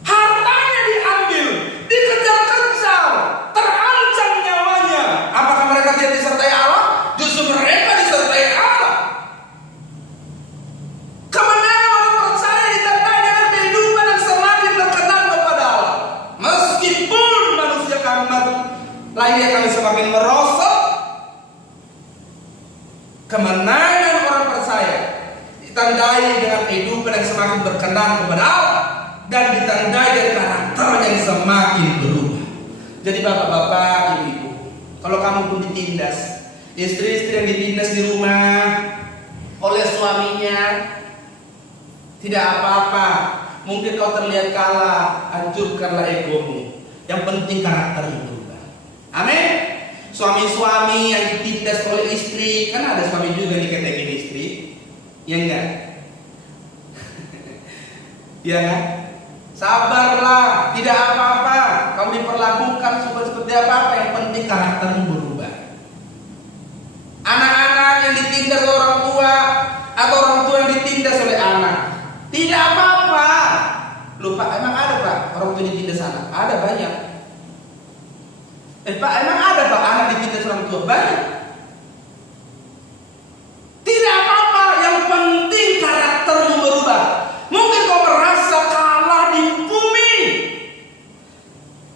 hartanya diambil, dikejar-kejar, terancam nyawanya. Apakah mereka tidak disertai Allah? Justru mereka disertai Allah. Kemenangan orang percaya ditandai dengan kehidupan yang semakin berkenan kepada Allah. Meskipun manusia kami lainnya kami semakin merosot, kemenangan orang percaya ditandai dengan kehidupan yang semakin berkenan kepada Allah dan ditandai dengan karakter yang semakin berubah. Jadi bapak-bapak, ibu-ibu, kalau kamu pun ditindas, istri-istri yang ditindas di rumah oleh suaminya, tidak apa-apa. Mungkin kau terlihat kalah, hancurkanlah egomu. Yang penting karaktermu berubah. Amin. Suami-suami yang ditindas oleh istri, kan ada suami juga nih ketekin istri, ya enggak? Ya kan? Sabarlah, tidak apa-apa. Kamu diperlakukan seperti apa-apa, yang penting karaktermu berubah. Anak-anak yang ditindas oleh orang tua atau orang tua yang ditindas oleh anak, tidak apa-apa. Lupa, emang ada Pak orang tua ditindas anak? Ada banyak. Pak, emang ada Pak anak ditindas orang tua? Banyak. Tidak apa-apa, yang penting karaktermu berubah. Mungkin kau merasa kalah di bumi,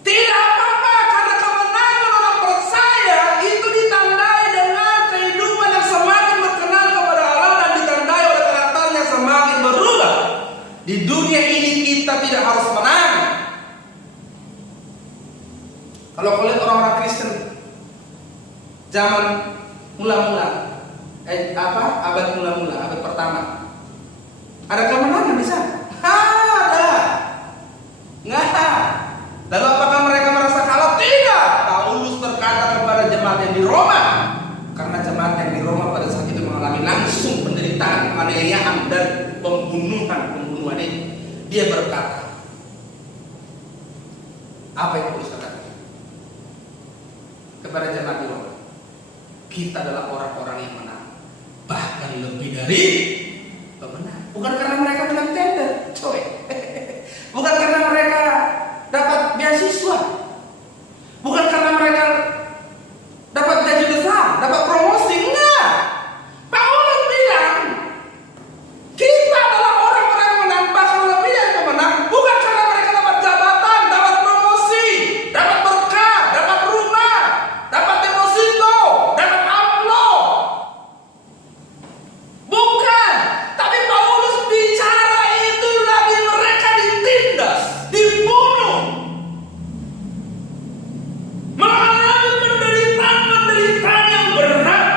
tidak apa-apa, karena kemenangan orang percaya itu ditandai dengan kehidupan yang semakin berkenan kepada Allah dan ditandai oleh karakternya semakin berubah. Di dunia ini kita tidak harus menang. Kalau kau lihat orang-orang Kristen zaman mula-mula, abad mula-mula, abad pertama, penganiayaan dan pembunuhan ini, dia berkata, apa yang Paulus katakan kepada jemaat di Roma? Kita adalah orang-orang yang menang, bahkan lebih dari pemenang. Bukan karena mereka menang tender, coy. Bukan karena mereka dapat beasiswa, bukan karena mereka dapat gaji besar, dapat promosi, enggak. Paulus bilang kita adalah orang-orang yang menang, bahkan lebih dari pemenang, bukan karena mereka dapat jabatan, dapat promosi, dapat berkah, dapat rumah, dapat deposito, dapat amplop. Bukan. Tapi Paulus bicara itu lagi mereka ditindas, dibunuh, mengalami penderitaan yang berat.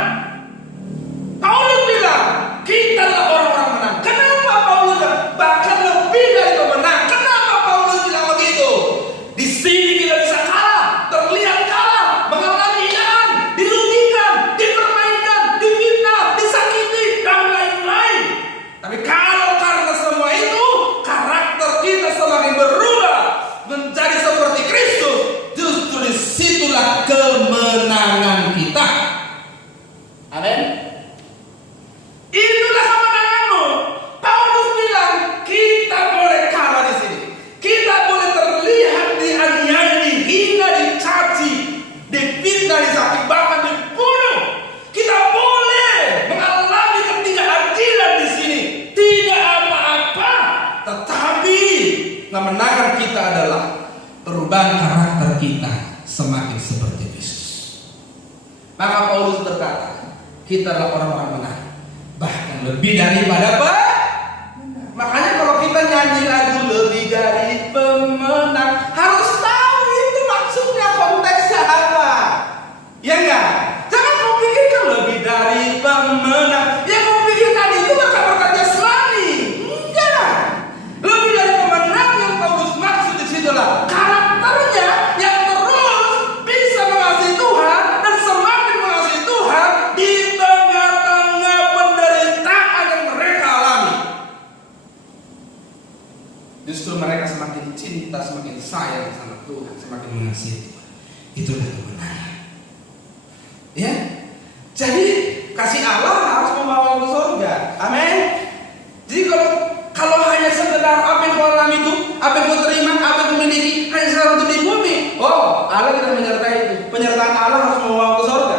Paulus bilang kita adalah orang-orang menang. Kenapa Paulus bilang bahkan lebih dari pemenang? Kenapa Paulus bilang begitu? Di sini kita bisa kalah, terlihat kalah, mengalami hinaan, dirugikan, dipermainkan, difitnah, disakiti, dan lain-lain. Tapi kalau karena semua itu karakter kita semakin berubah menjadi seperti Kristus, justru disitulah kemenangan kita. Amin. Itulah kemenanganmu. Paulus bilang kita boleh kalah di sini, kita boleh terlihat dianiaya, dihina, dicaci, difitnah, disakiti, bahkan dibunuh. Kita boleh mengalami ketidakadilan di sini, tidak apa-apa. Tetapi kemenangan kita adalah perubahan karakter kita semakin seperti Kristus. Maka Paulus berkata, kita adalah orang-orang menang, bahkan lebih daripada pemenang. Makanya kalau kita nyanyi lagu lebih dari pemenang, harus tahu itu maksudnya, konteksnya apa. Ya enggak? Jangan kau pikirkan lebih dari pemenang, ya kau pikirkan itu berkat-berkat jasmani. Enggak. Lebih dari pemenang yang Paulus maksud di situ lah karakternya yang terus bisa mengasihi Tuhan dan semakin mengasihi Tuhan di tengah-tengah penderitaan yang mereka alami. Justru mereka semakin cinta, semakin sayang sama Tuhan, semakin mengasihi Tuhan. Itulah kemenangan. Ya, jadi kasih Allah harus membawa ke surga. Amin. Jadi kalau hanya sekedar apa yang kau alami itu, apa yang kau terima, apa yang kau miliki, hanya sekedar untuk di bumi, oh Allah tidak menyertai itu. Penyertaan Allah harus membawa ke surga.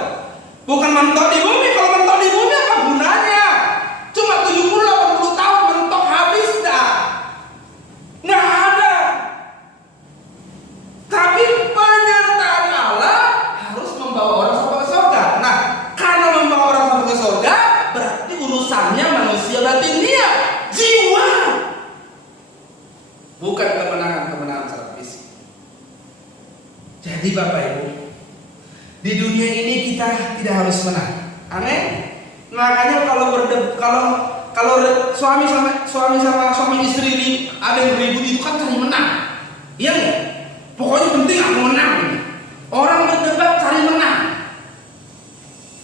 Bukan mentok di bumi. Kalau mentok di bumi apa gunanya? Cuma 70-80 tahun mentok habis dah, nggak ada. Tapi penyertaan Allah harus membawa orang sampai ke surga. Nah, karena membawa orang sampai ke surga, berarti urusannya manusia batinia, jiwa, bukan kemenangan secara fisik. Jadi Bapak Ibu, di dunia ini kita tidak harus menang. Amin. Makanya kalau suami sama istri ini ada yang ribut, itu kan cari menang. Iya nggak? Pokoknya penting aku menang. Orang berdebat cari menang.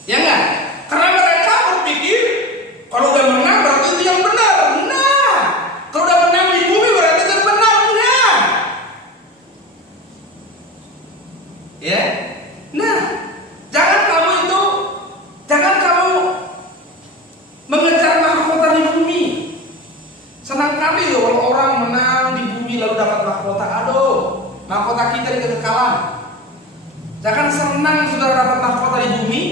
Ya nggak? Karena mereka berpikir kalau udah menang berarti itu yang benar. Nah, kalau udah menang di bumi berarti itu benar. Enggak. Ya. Nah, jangan kamu mengejar mahkota di bumi. Senang kali loh kalau orang menang di bumi lalu dapat mahkota. Aduh, mahkota kita di kekekalan. Jangan senang sudah dapat mahkota di bumi,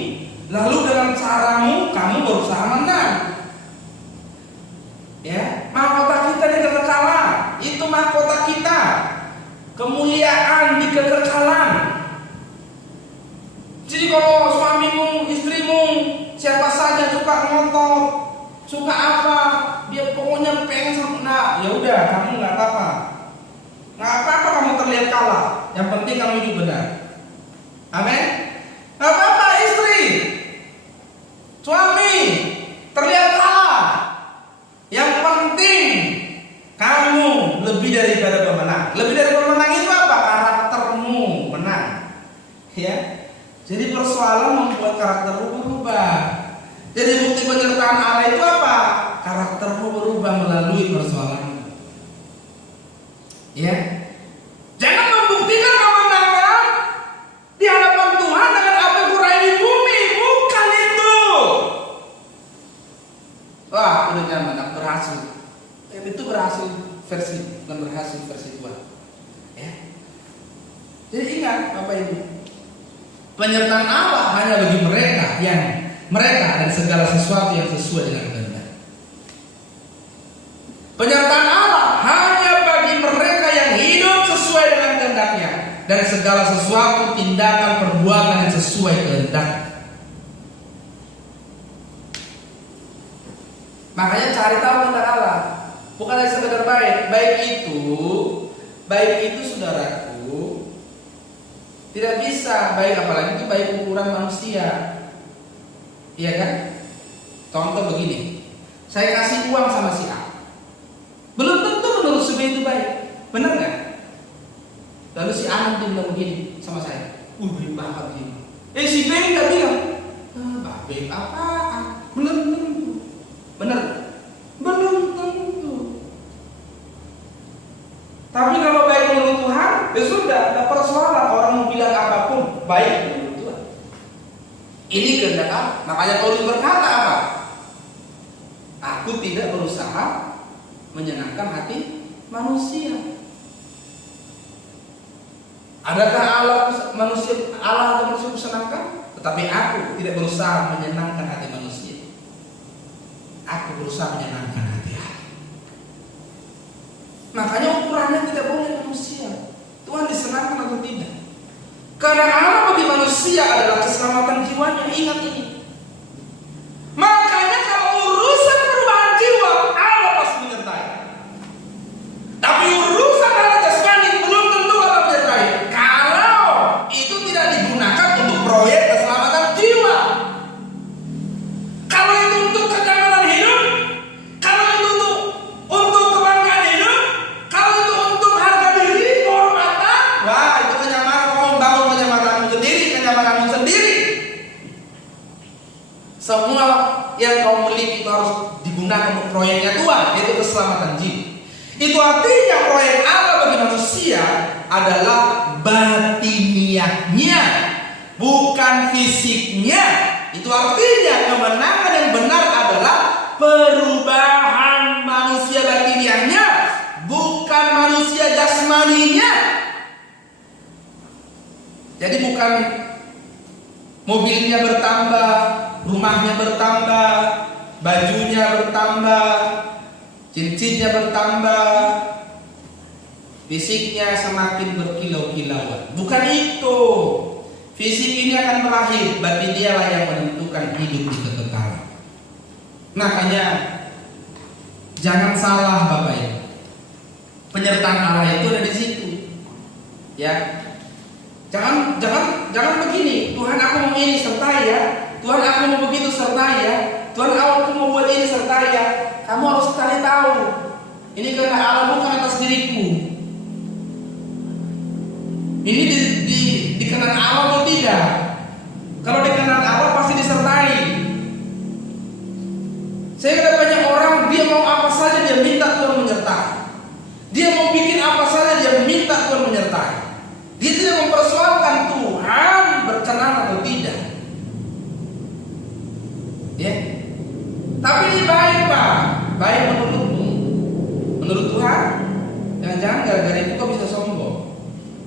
lalu dengan caramu kamu berusaha menang. Ya, mahkota kita di kekekalan. Itu mahkota kita. Kemuliaan di kekekalan. Jadi kalau suamimu, istrimu, siapa saja suka ngotot, suka apa, dia pokoknya pengen sempurna, ya udah kamu nggak apa-apa, kamu terlihat kalah. Yang penting kamu hidup benar. Amin. Nggak apa-apa istri, suami terlihat kalah. Yang penting kamu lebih daripada pemenang. Lebih dari pemenang itu apa? Karaktermu menang. Ya. Jadi persoalan membuat karakter berubah. Jadi bukti penyertaan Allah itu apa? melalui persoalan. Ya, Jangan membuktikan kemenangan di hadapan Tuhan dengan apa yang kurai di bumi. Bukan itu. Wah, udah nyaman, aku berhasil. Itu berhasil versi, bukan berhasil versi Tuhan. Ya. Jadi ingat Bapak Ibu, penyertaan Allah hanya bagi mereka dan segala sesuatu yang sesuai dengan kehendak. Penyertaan Allah hanya bagi mereka yang hidup sesuai dengan kehendaknya dan segala sesuatu tindakan perbuatan yang sesuai kehendak. Makanya cari tahu tentang Allah, bukan hanya sekedar baik. Baik itu saudaraku, tidak bisa baik, apalagi itu baik ukuran manusia. Iya kan? Contoh begini, saya kasih uang sama si A, belum tentu menurut si B itu baik, benar nggak? Lalu si A nanti bilang begini sama saya, baik banget ini. Si B nggak bilang, baik apaan? Belum tentu, benar? Belum tentu. Tapi kalau baik menurut Tuhan, ya sudah, ada persoalan orang mau bilang apapun baik menurut Tuhan. Ini kehendak Allah. Makanya Paulus berkata apa? Aku tidak berusaha menyenangkan hati manusia. Adakah Allah atau manusia senangkan? Tetapi aku tidak berusaha menyenangkan hati manusia. Aku berusaha menyenangkan hati Allah. Makanya ukurannya tidak boleh manusia. Tuhan disenangkan atau tidak? Karena Allah bagi manusia adalah keselamatan jiwanya. Ingat ini. Makanya kalau urusan perubahan jiwa, Allah pasti menyertai. Tapi urusan hal jasmani belum tentu Allah menyertai. Kalau itu tidak digunakan untuk proyek keselamatan jiwa. Kalau itu untuk kenyamanan hidup, kalau itu untuk kebanggaan hidup, kalau itu untuk harga diri, kehormatan, wah itu kenyamanan, kamu membangun kenyamananmu sendiri. Semua yang kau miliki itu harus digunakan untuk proyeknya Tuhan, yaitu keselamatan jiwa. Itu artinya proyek Allah bagi manusia adalah batiniahnya, bukan fisiknya. Itu artinya kemenangan yang benar adalah perubahan manusia batiniahnya, bukan manusia jasmaninya. Jadi bukan mobilnya bertambah, rumahnya bertambah, bajunya bertambah, cincinnya bertambah, fisiknya semakin berkilau-kilauan. Bukan itu. Fisik ini akan berakhir, batin dialah yang menentukan hidup di kekekalan. Makanya jangan salah Bapak Ibu. Penyertaan Allah itu ada di situ. Ya. Jangan begini. Tuhan aku mau ini sertai ya. Tuhan aku mau begitu sertai ya. Tuhan aku mau buat ini sertai ya. Kamu harus sekali tahu. Ini karena Allah bukan atas diriku. Ini dikenan Allah atau tidak? Kalau dikenan Allah pasti disertai. Saya lihat banyak orang dia mau apa saja dia minta Tuhan menyertai. Dia mau bikin apa saja dia minta Tuhan menyertai. Dia tidak mempersoalkan Tuhan berkenan atau tidak. Ya. Tapi ini baik Pak. Baik menurutmu. Menurut Tuhan, jangan-jangan gara-gara itu kau bisa sombong.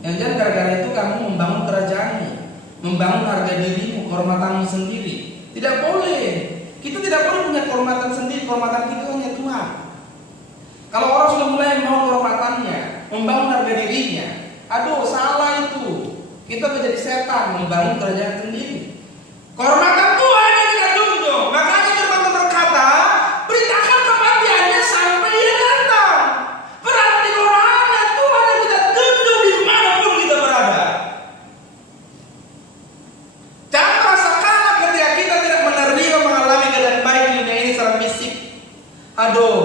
Jangan-jangan gara-gara itu kamu membangun kerajaanmu, membangun harga dirimu, kehormatanmu sendiri. Tidak boleh. Kita tidak boleh punya kehormatan sendiri. Kehormatan kita hanya Tuhan. Kalau orang sudah mulai mau kehormatannya, membangun harga dirinya, aduh salah itu. Kita menjadi setan, membangun kerajaan sendiri. Kehormatan Tuhan yang kita junjung. Makanya firman berkata, beritakan kematiannya sampai ia datang. Berarti kehormatan Tuhan yang kita junjung dimanapun kita berada. Jangan merasa kalah ketika kita tidak menerima mengalami keadaan baik di dunia ini secara fisik. Aduh.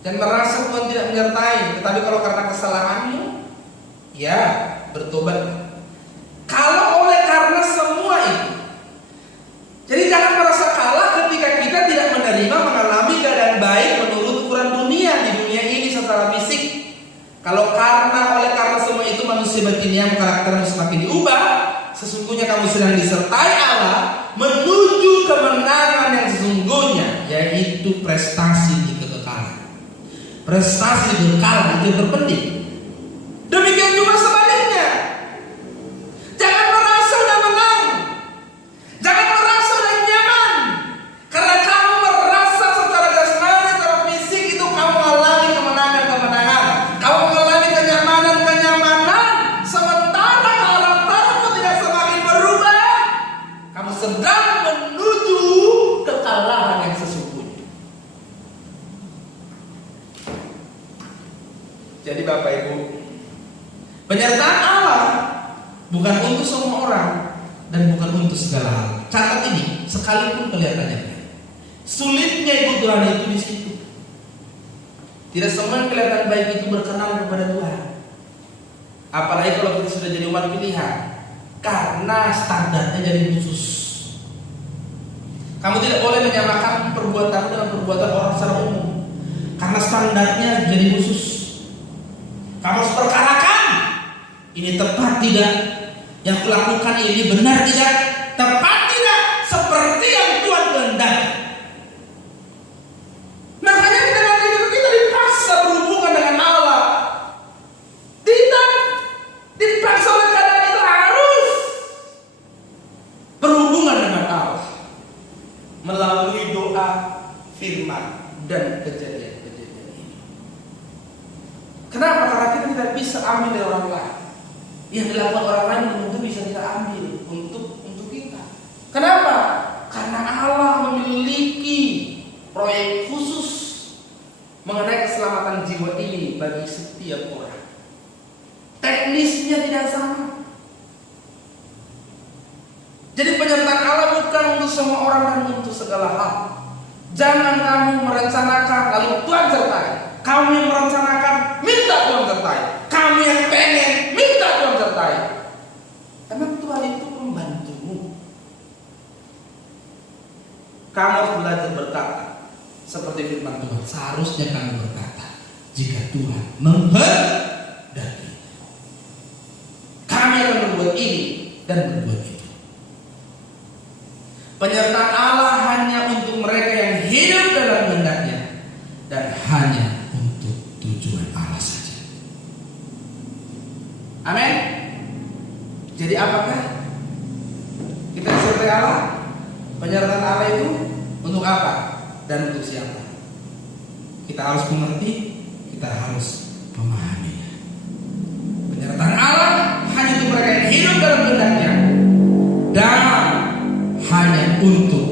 Dan merasa Tuhan tidak menyertai. Tetapi kalau karena kesalahanmu, ya bertobat. Kalau oleh karena semua itu, jadi jangan merasa kalah ketika kita tidak menerima mengalami keadaan baik menurut sedang disertai Allah menuju kemenangan yang sesungguhnya, yaitu prestasi di kekekalan. Prestasi kekekalan itu terpenting. Demikian juga sebaliknya. Jangan merasa udah menang, jangan merasa udah nyaman. Karena kamu merasa secara jasmani, secara fisik itu kamu mengalami kemenangan-kemenangan, kamu mengalami kenyamanan-kenyamanan. Sementara karaktermu tidak semakin berubah, kamu sedang menuju kekalahan yang sesungguhnya. Jadi Bapak Ibu, penyertaan Allah bukan untuk semua orang dan bukan untuk segala hal. Catat ini, sekalipun kelihatannya baik. Sulitnya ikut Tuhan itu di situ. Tidak semua yang kelihatan baik itu berkenan kepada Tuhan. Apalagi kalau kita sudah jadi umat pilihan, karena standarnya jadi khusus. Kamu tidak boleh menyamakan perbuatanmu dengan perbuatan orang secara umum, karena standarnya jadi khusus. Kamu harus perkarakan, ini tepat tidak? Yang kulakukan ini benar tidak? Tepat tidak? Seperti yang Tuhan kehendaki. Makanya dalam hidup kita dipaksa berhubungan dengan Allah. Tidak dipaksa oleh keadaan, itu harus berhubungan dengan Allah melalui doa, firman, dan kejadian-kejadian ini. Kenapa? Karena kita tidak bisa ambil dari orang lain. Yang dilakukan orang lain belum tentu bisa kita ambil untuk kita. Kenapa? Karena Allah memiliki proyek khusus mengenai keselamatan jiwa ini bagi setiap orang. Teknisnya tidak sama. Jadi penyertaan Allah bukan untuk semua orang dan untuk segala hal. Jangan kamu merencanakan lalu Tuhan sertai. Kamu yang merencanakan, minta Tuhan sertai. Kamu yang pengen, minta Tuhan sertai. Karena Tuhan itu membantumu. Kamu harus belajar berkata seperti firman Tuhan. Seharusnya kamu berkata, jika Tuhan menghendaki, kami akan berbuat ini dan berbuat itu. Penyertaan Allah hanya untuk mereka yang hidup dalam kehendaknya dan hanya untuk tujuan Allah saja. Amin. Jadi apakah kita disertai Allah? Penyertaan Allah itu untuk apa dan untuk siapa? Kita harus mengerti, kita harus memahaminya. Penyertaan Allah hanya untuk mereka yang hidup dalam kehendaknya dan hanya untuk